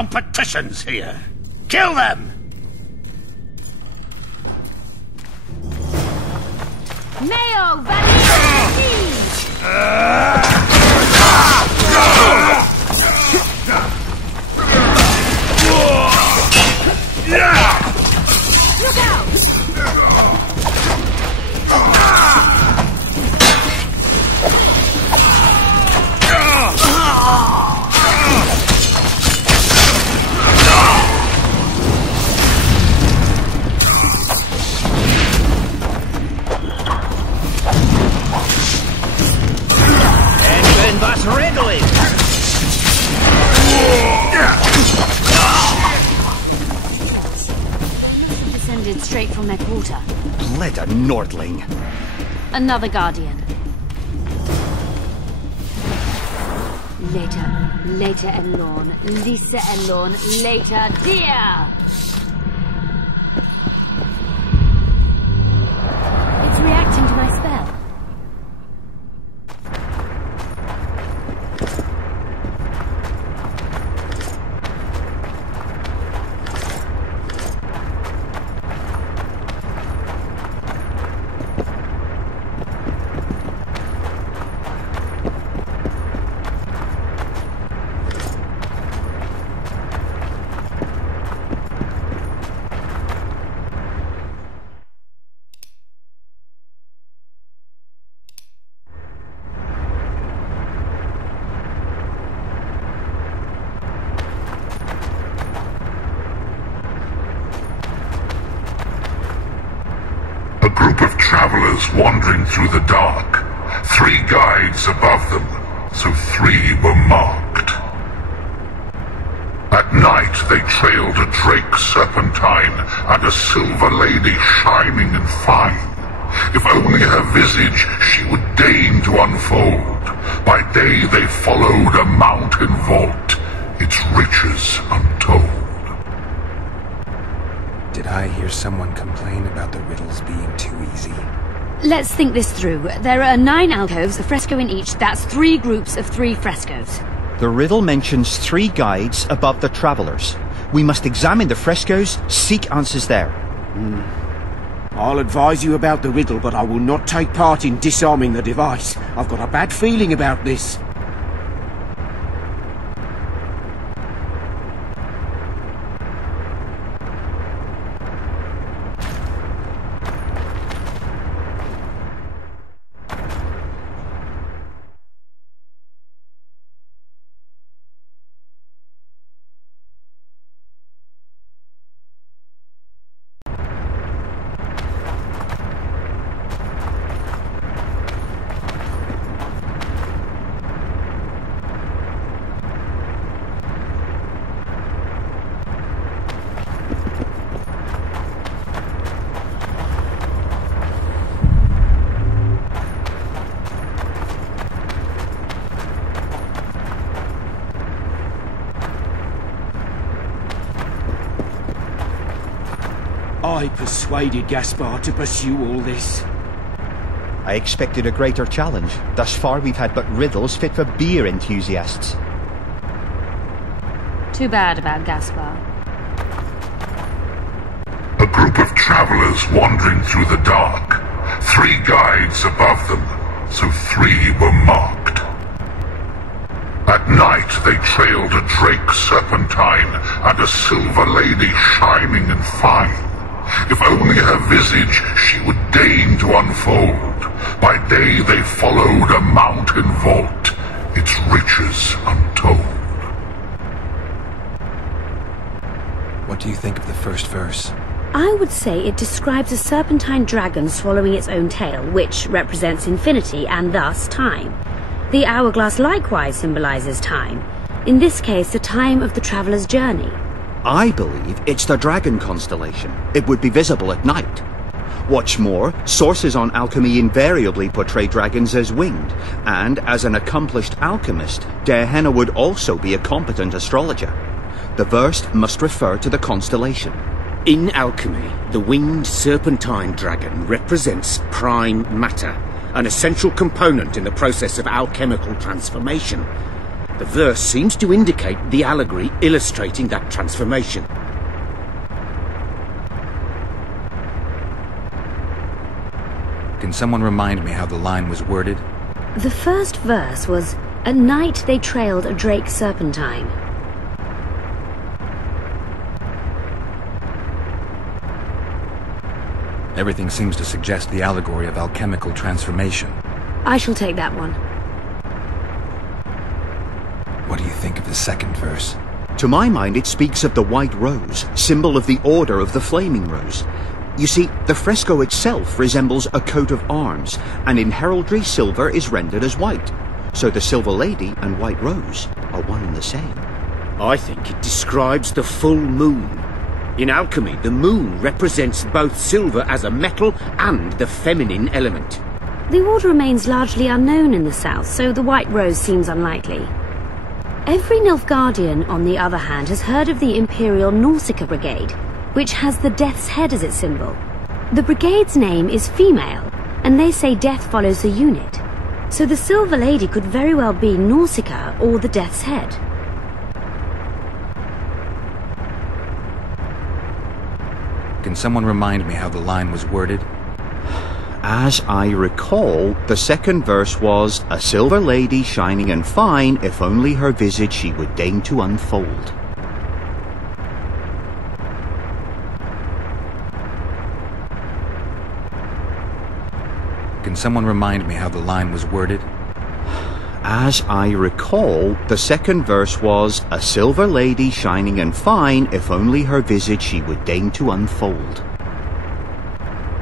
competitions here. Kill them! Mayo Valley! Look out! Was riddling! Descended straight from their quarter. Bled a Nordling. Another guardian. Later Elorn, Lisa Elorn, later dear! It's reacting to my spell. Travelers wandering through the dark. 3 guides above them, so 3 were marked. At night they trailed a drake serpentine and a silver lady shining and fine. If only her visage she would deign to unfold. By day they followed a mountain vault, its riches untold. Did I hear someone complain about the riddles being too easy? Let's think this through. There are 9 alcoves, a fresco in each. That's 3 groups of 3 frescoes. The riddle mentions 3 guides above the travelers. We must examine the frescoes, seek answers there. I'll advise you about the riddle, but I will not take part in disarming the device. I've got a bad feeling about this. I persuaded Gaspar to pursue all this. I expected a greater challenge. Thus far we've had but riddles fit for beer enthusiasts. Too bad about Gaspar. A group of travelers wandering through the dark. 3 guides above them, so 3 were marked. At night they trailed a drake serpentine and a silver lady shining and fine. If only her visage she would deign to unfold. By day they followed a mountain vault, its riches untold. What do you think of the first verse? I would say it describes a serpentine dragon swallowing its own tail, which represents infinity and thus time. The hourglass likewise symbolizes time. In this case, the time of the traveler's journey. I believe it's the dragon constellation. It would be visible at night. What's more, sources on alchemy invariably portray dragons as winged, and as an accomplished alchemist, Gehenna would also be a competent astrologer. The verse must refer to the constellation. In alchemy, the winged serpentine dragon represents prime matter, an essential component in the process of alchemical transformation. The verse seems to indicate the allegory illustrating that transformation. Can someone remind me how the line was worded? The first verse was, "At night they trailed a drake serpentine." Everything seems to suggest the allegory of alchemical transformation. I shall take that one. What do you think of the second verse? To my mind, it speaks of the white rose, symbol of the Order of the Flaming Rose. You see, the fresco itself resembles a coat of arms, and in heraldry silver is rendered as white. So the Silver Lady and White Rose are one and the same. I think it describes the full moon. In alchemy, the moon represents both silver as a metal and the feminine element. The order remains largely unknown in the south, so the White Rose seems unlikely. Every Nilfgaardian, on the other hand, has heard of the Imperial Nausicaa Brigade, which has the Death's Head as its symbol. The brigade's name is female, and they say death follows the unit. So the Silver Lady could very well be Nausicaa or the Death's Head. Can someone remind me how the line was worded? As I recall, the second verse was, "A silver lady shining and fine, if only her visage she would deign to unfold." Can someone remind me how the line was worded? As I recall, the second verse was, "A silver lady shining and fine, if only her visage she would deign to unfold."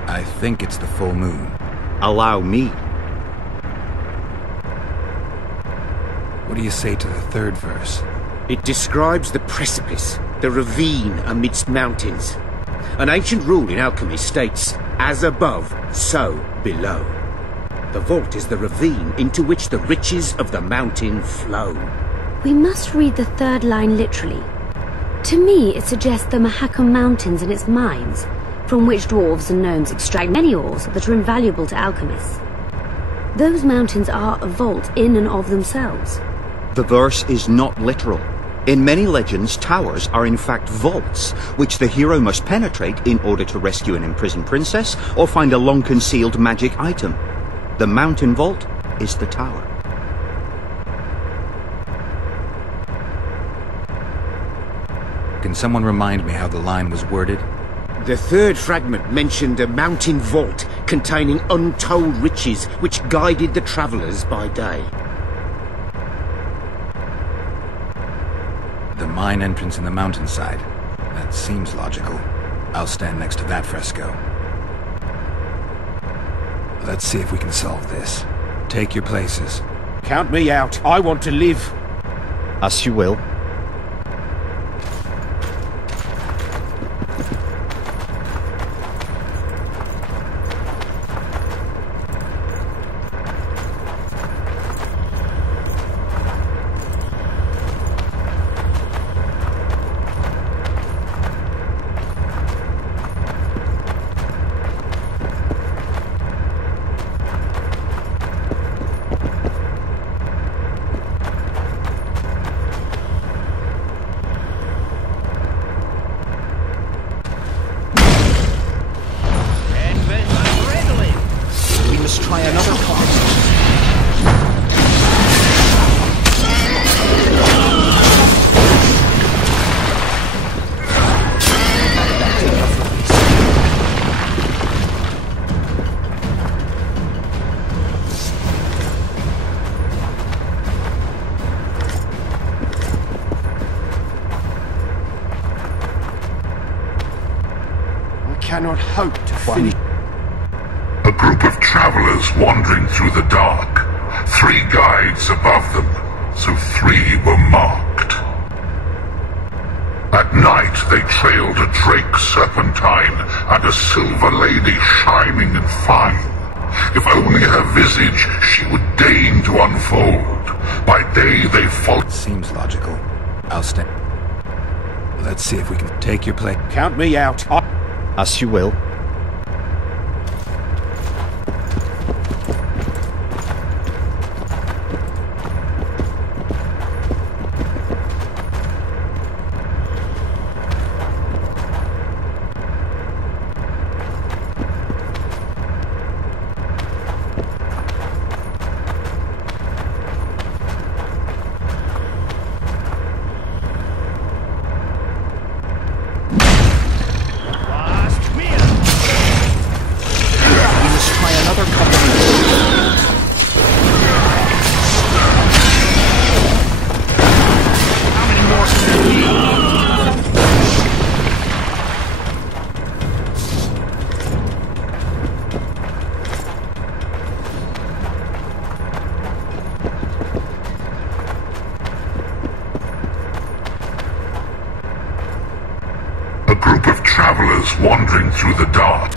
I think it's the full moon. Allow me. What do you say to the third verse? It describes the precipice, the ravine amidst mountains. An ancient rule in alchemy states, "As above, so below." The vault is the ravine into which the riches of the mountain flow. We must read the third line literally. To me, it suggests the Mahakam Mountains and its mines, from which dwarves and gnomes extract many ores that are invaluable to alchemists. Those mountains are a vault in and of themselves. The verse is not literal. In many legends, towers are in fact vaults, which the hero must penetrate in order to rescue an imprisoned princess or find a long-concealed magic item. The mountain vault is the tower. Can someone remind me how the line was worded? The third fragment mentioned a mountain vault containing untold riches which guided the travellers by day. The mine entrance in the mountainside. That seems logical. I'll stand next to that fresco. Let's see if we can solve this. Take your places. Count me out. I want to live. As you will. Try another pass. I cannot hope to finish. A group of travelers wandering through the dark. 3 guides above them, so 3 were marked. At night they trailed a drake serpentine and a silver lady shining and fine. If only her visage she would deign to unfold. By day they followed. Seems logical. I'll stand. Let's see if we can take your place. Count me out. As you will. group of travelers wandering through the dark.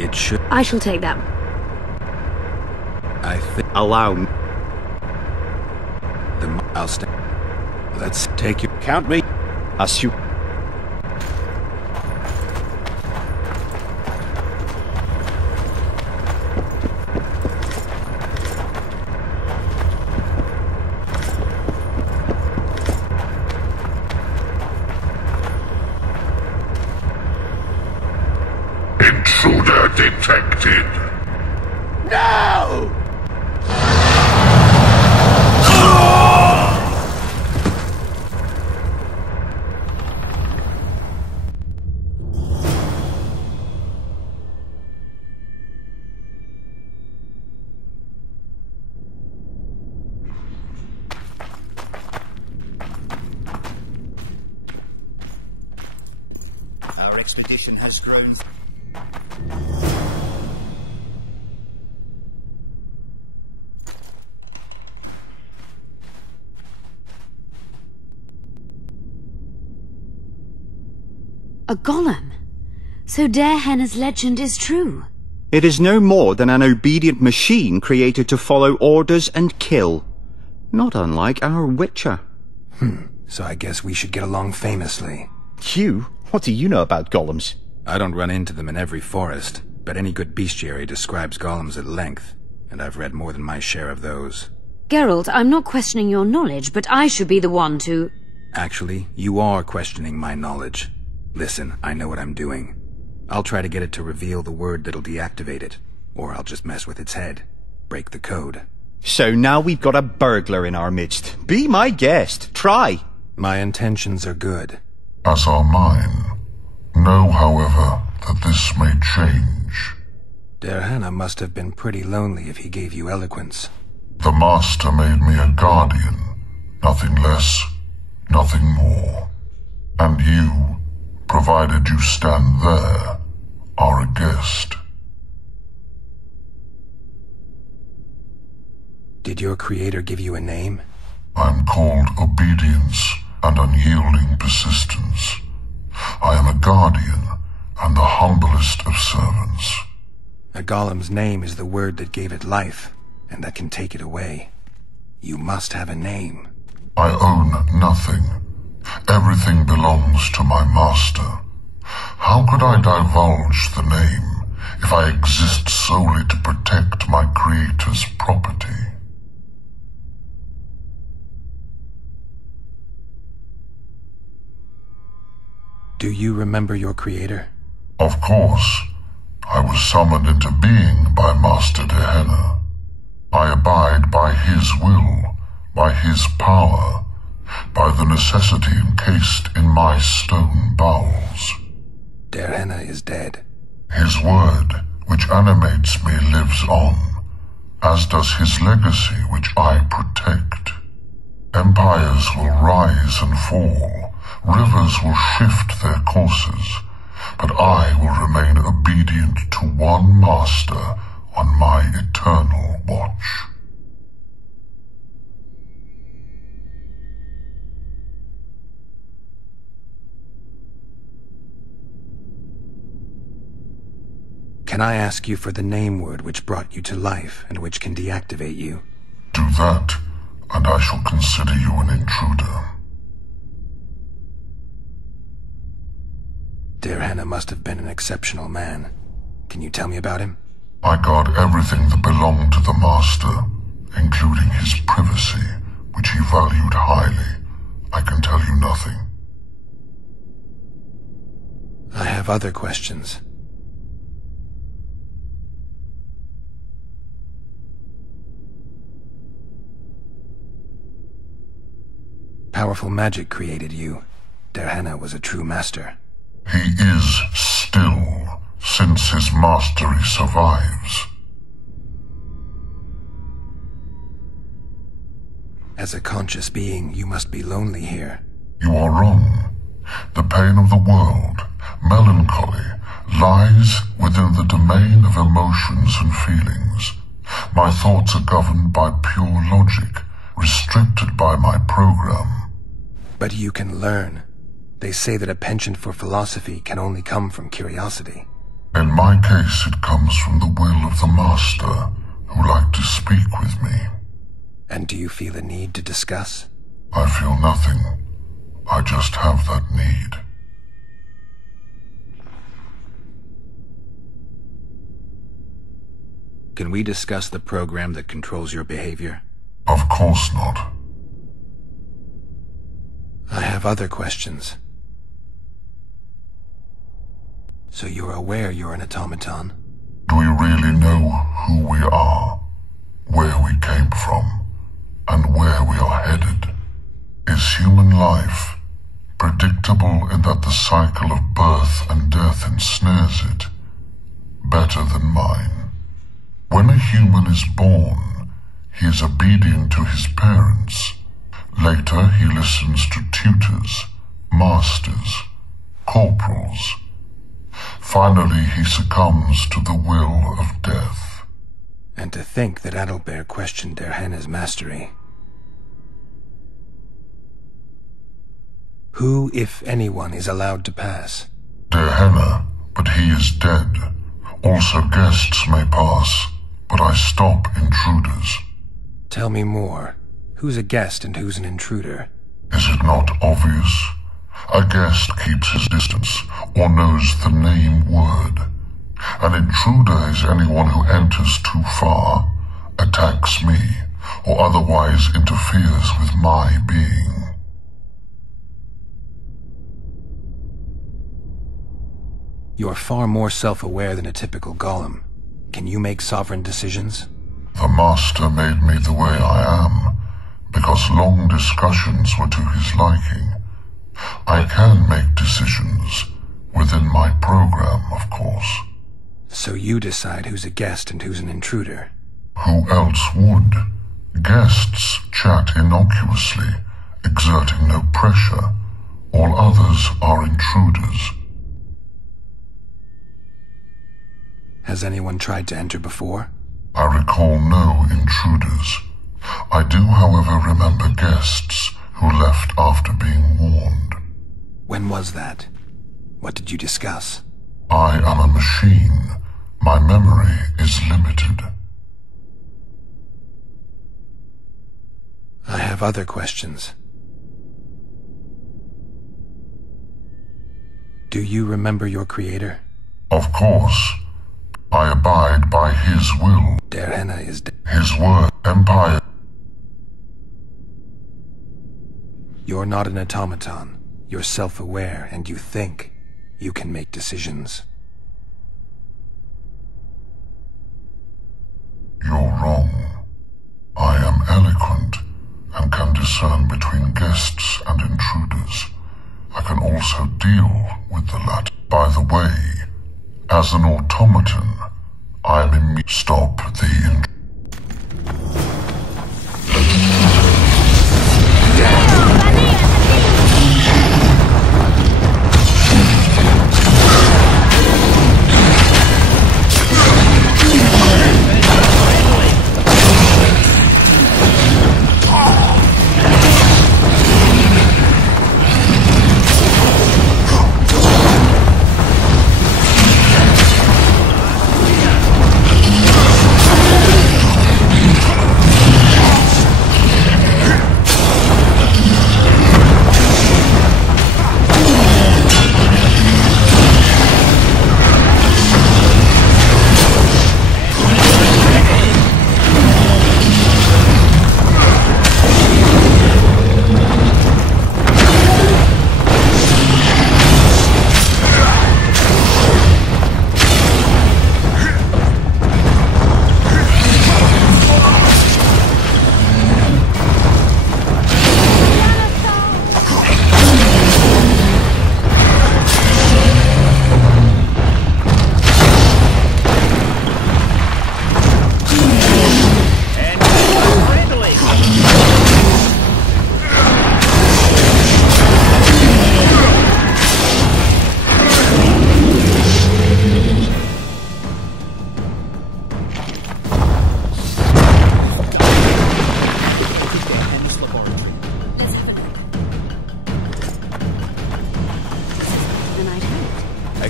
It should... I shall take that. I think... Allow me. I'll stay. Let's take you... Count me. As you... Intruder detected. No! Our expedition has grown... A golem. So Darehenna's legend is true. It is no more than an obedient machine created to follow orders and kill. Not unlike our Witcher. So I guess we should get along famously. Hugh, what do you know about golems? I don't run into them in every forest, but any good bestiary describes golems at length, and I've read more than my share of those. Geralt, I'm not questioning your knowledge, but I should be the one to... Actually, you are questioning my knowledge. Listen, I know what I'm doing. I'll try to get it to reveal the word that'll deactivate it, or I'll just mess with its head. Break the code. So now we've got a burglar in our midst. Be my guest. Try. My intentions are good. As are mine. Know, however, that this may change. Darehenna must have been pretty lonely if he gave you eloquence. The Master made me a guardian. Nothing less, nothing more. And you, provided you stand there, are a guest. Did your creator give you a name? I'm called obedience and unyielding persistence. I am a guardian and the humblest of servants. A golem's name is the word that gave it life, and that can take it away. You must have a name. I own nothing. Everything belongs to my master. How could I divulge the name if I exist solely to protect my creator's property? Do you remember your creator? Of course. I was summoned into being by Master Darehenna. I abide by his will, by his power, by the necessity encased in my stone bowels. Darehenna is dead. His word, which animates me, lives on, as does his legacy, which I protect. Empires will rise and fall, rivers will shift their courses, but I will remain obedient to one master on my eternal watch. Can I ask you for the name word which brought you to life and which can deactivate you? Do that, and I shall consider you an intruder. Darehenna must have been an exceptional man. Can you tell me about him? I guard everything that belonged to the Master, including his privacy, which he valued highly, I can tell you nothing. I have other questions. Powerful magic created you. Derhena was a true master. He is still, since his mastery survives. As a conscious being, you must be lonely here. You are wrong. The pain of the world, melancholy, lies within the domain of emotions and feelings. My thoughts are governed by pure logic, restricted by my program. But you can learn. They say that a penchant for philosophy can only come from curiosity. In my case, it comes from the will of the Master, who liked to speak with me. And do you feel a need to discuss? I feel nothing. I just have that need. Can we discuss the program that controls your behavior? Of course not. I have other questions. So you're aware you're an automaton? Do we really know who we are, where we came from, and where we are headed? Is human life predictable in that the cycle of birth and death ensnares it, better than mine? When a human is born, he is obedient to his parents. Later he listens to tutors, masters, corporals. Finally he succumbs to the will of death. And to think that Adalbert questioned Derhena's mastery. Who, if anyone, is allowed to pass? Derhena, but he is dead. Also guests may pass, but I stop intruders. Tell me more. Who's a guest and who's an intruder? Is it not obvious? A guest keeps his distance, or knows the name word. An intruder is anyone who enters too far, attacks me, or otherwise interferes with my being. You're far more self-aware than a typical golem. Can you make sovereign decisions? The Master made me the way I am, because long discussions were to his liking. I can make decisions, within my program, of course. So you decide who's a guest and who's an intruder? Who else would? Guests chat innocuously, exerting no pressure. All others are intruders. Has anyone tried to enter before? I recall no intruders. I do, however, remember guests who left after being warned. When was that? What did you discuss? I am a machine. My memory is limited. I have other questions. Do you remember your creator? Of course. I abide by his will. Derhena is dead. His word, Empire. You're not an automaton. You're self-aware, and you think. You can make decisions. You're wrong. I am eloquent, and can discern between guests and intruders. I can also deal with the latter. By the way, as an automaton, I am immune. Stop the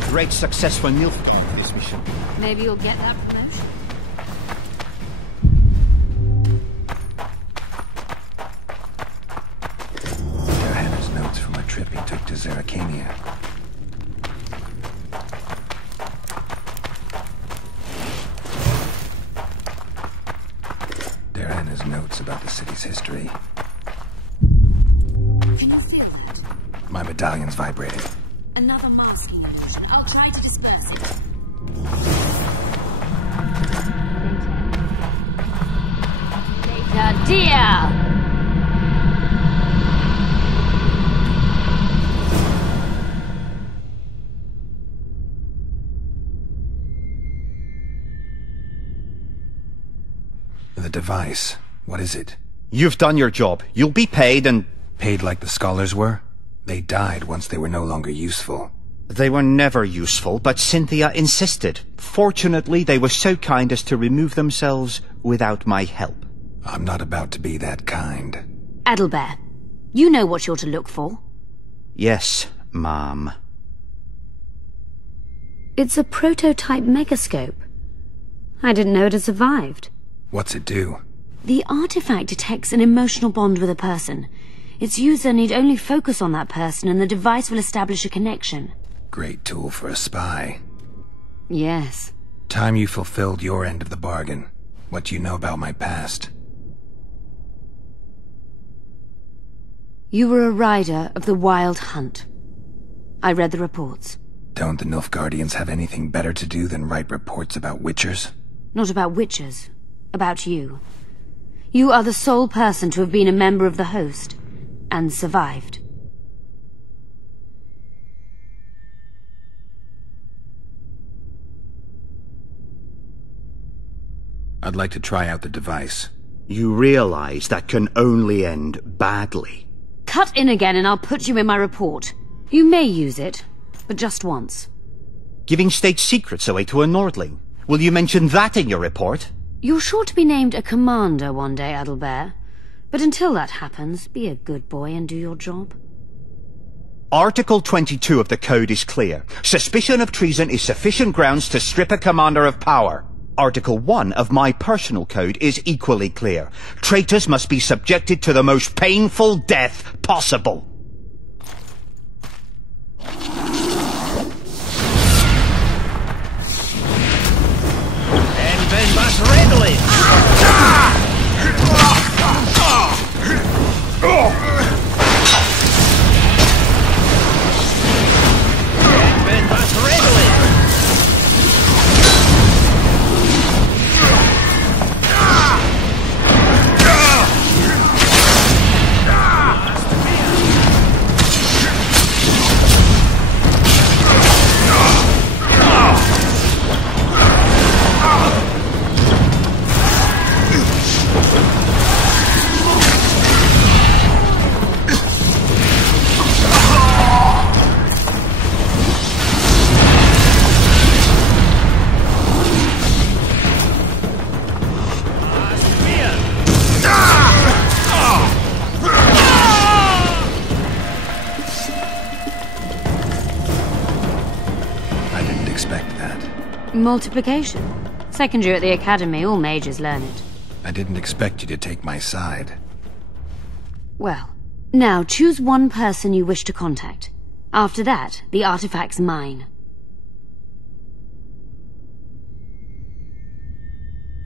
Great success for Nilfgaard, this mission. Maybe you'll get that promotion. Hannah's notes from a trip he took to Zeracania. Hannah's notes about the city's history. Can you feel that? My medallion's vibrating. Another masking illusion. I'll try to disperse it. Data, dear! The device. What is it? You've done your job. You'll be paid and... Paid like the scholars were? They died once they were no longer useful. They were never useful, but Cynthia insisted. Fortunately, they were so kind as to remove themselves without my help. I'm not about to be that kind. Adalbert, you know what you're to look for. Yes, ma'am. It's a prototype megascope. I didn't know it had survived. What's it do? The artifact detects an emotional bond with a person. Its user need only focus on that person and the device will establish a connection. Great tool for a spy. Yes. Time you fulfilled your end of the bargain. What do you know about my past? You were a rider of the Wild Hunt. I read the reports. Don't the Nilfgaardians have anything better to do than write reports about witchers? Not about witchers. About you. You are the sole person to have been a member of the host, and survived. I'd like to try out the device. You realize that can only end badly. Cut in again and I'll put you in my report. You may use it, but just once. Giving state secrets away to a Nordling. Will you mention that in your report? You're sure to be named a commander one day, Adalbert. But until that happens, be a good boy and do your job. Article 22 of the Code is clear. Suspicion of treason is sufficient grounds to strip a commander of power. Article 1 of my personal code is equally clear. Traitors must be subjected to the most painful death possible. Multiplication. Second year at the academy, all mages learn it. I didn't expect you to take my side. Well, now choose one person you wish to contact. After that, the artifact's mine.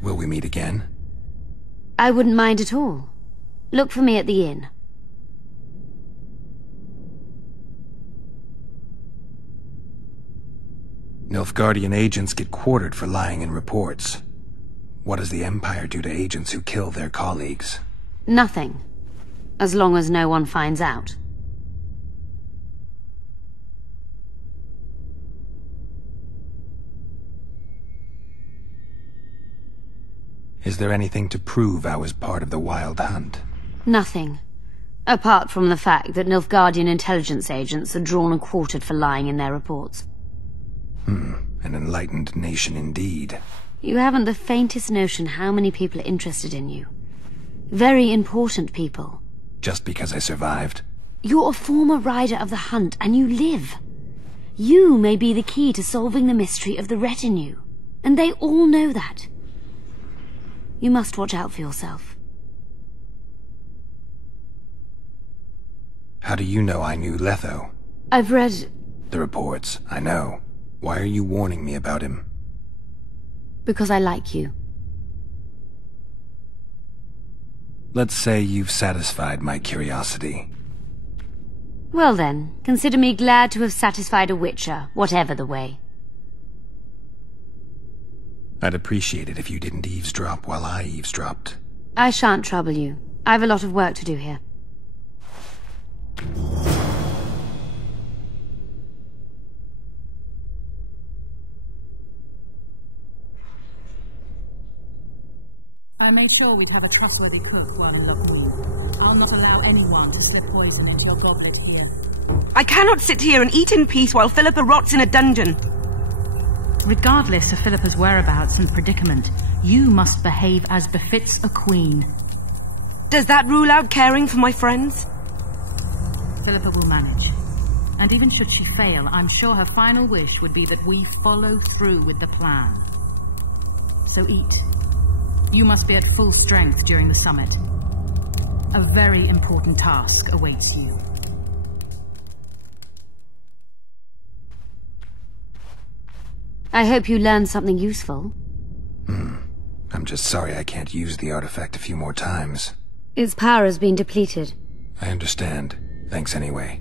Will we meet again? I wouldn't mind at all. Look for me at the inn. Nilfgaardian agents get quartered for lying in reports. What does the Empire do to agents who kill their colleagues? Nothing. As long as no one finds out. Is there anything to prove I was part of the Wild Hunt? Nothing. Apart from the fact that Nilfgaardian intelligence agents are drawn and quartered for lying in their reports. An enlightened nation indeed. You haven't the faintest notion how many people are interested in you. Very important people. Just because I survived? You're a former rider of the Hunt, and you live. You may be the key to solving the mystery of the retinue, and they all know that. You must watch out for yourself. How do you know I knew Letho? I've read... The reports, I know. Why are you warning me about him? because I like you. Let's say you've satisfied my curiosity. Well then, consider me glad to have satisfied a witcher, whatever the way. I'd appreciate it if you didn't eavesdrop while I eavesdropped. I shan't trouble you. I've a lot of work to do here. I made sure we'd have a trustworthy cook while we locked in. I'll not allow anyone to slip poison into your goblet here. I cannot sit here and eat in peace while Philippa rots in a dungeon. Regardless of Philippa's whereabouts and predicament, you must behave as befits a queen. Does that rule out caring for my friends? Philippa will manage. And even should she fail, I'm sure her final wish would be that we follow through with the plan. So eat. You must be at full strength during the summit. A very important task awaits you. I hope you learned something useful. I'm just sorry I can't use the artifact a few more times. Its power has been depleted. I understand. Thanks anyway.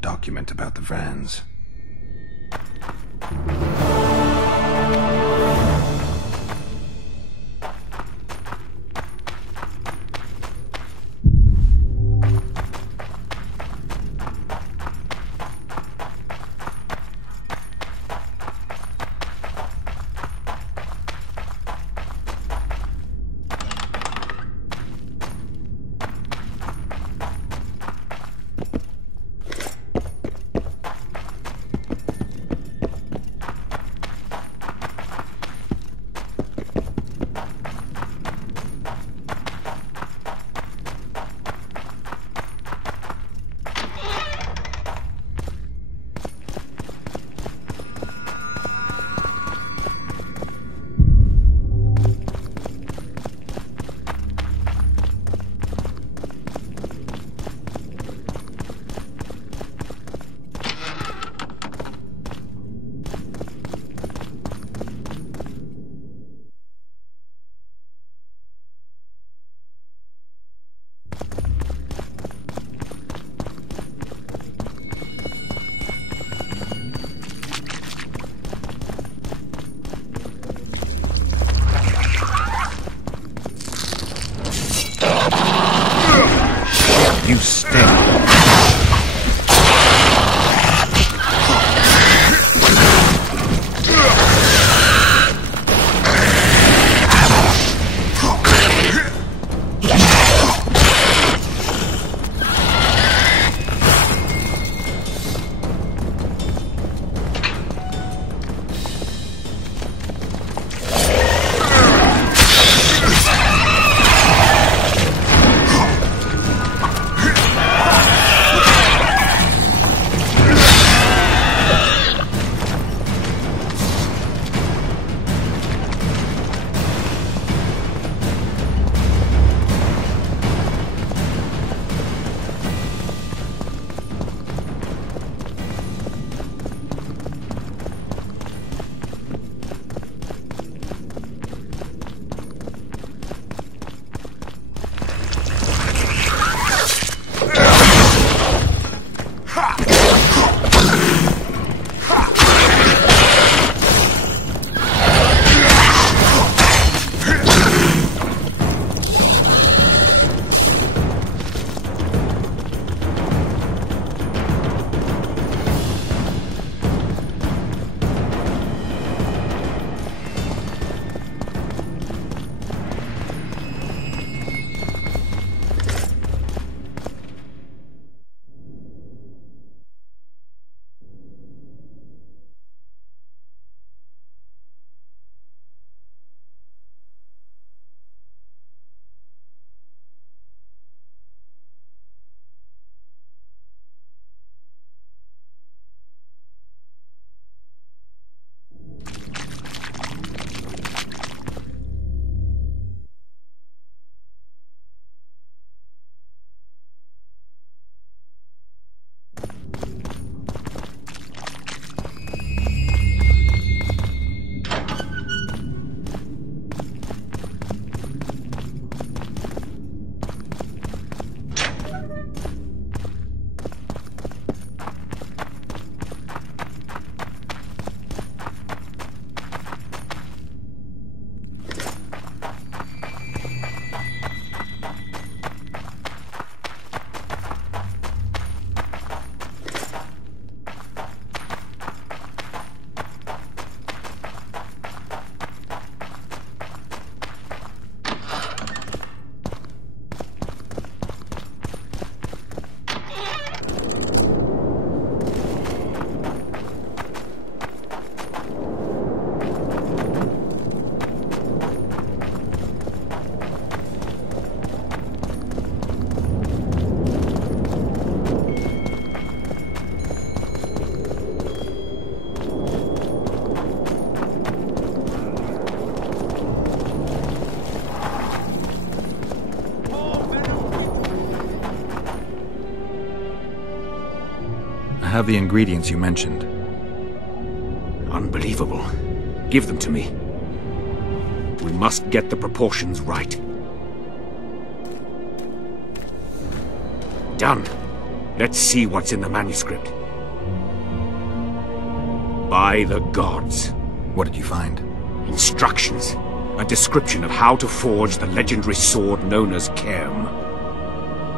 Document about the Vrans. have the ingredients you mentioned. Unbelievable. Give them to me. We must get the proportions right. Done. Let's see what's in the manuscript. By the gods. What did you find? Instructions. A description of how to forge the legendary sword known as Kerm.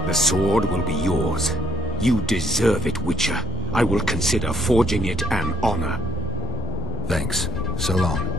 The sword will be yours. You deserve it, Witcher. I will consider forging it an honor. Thanks. So long.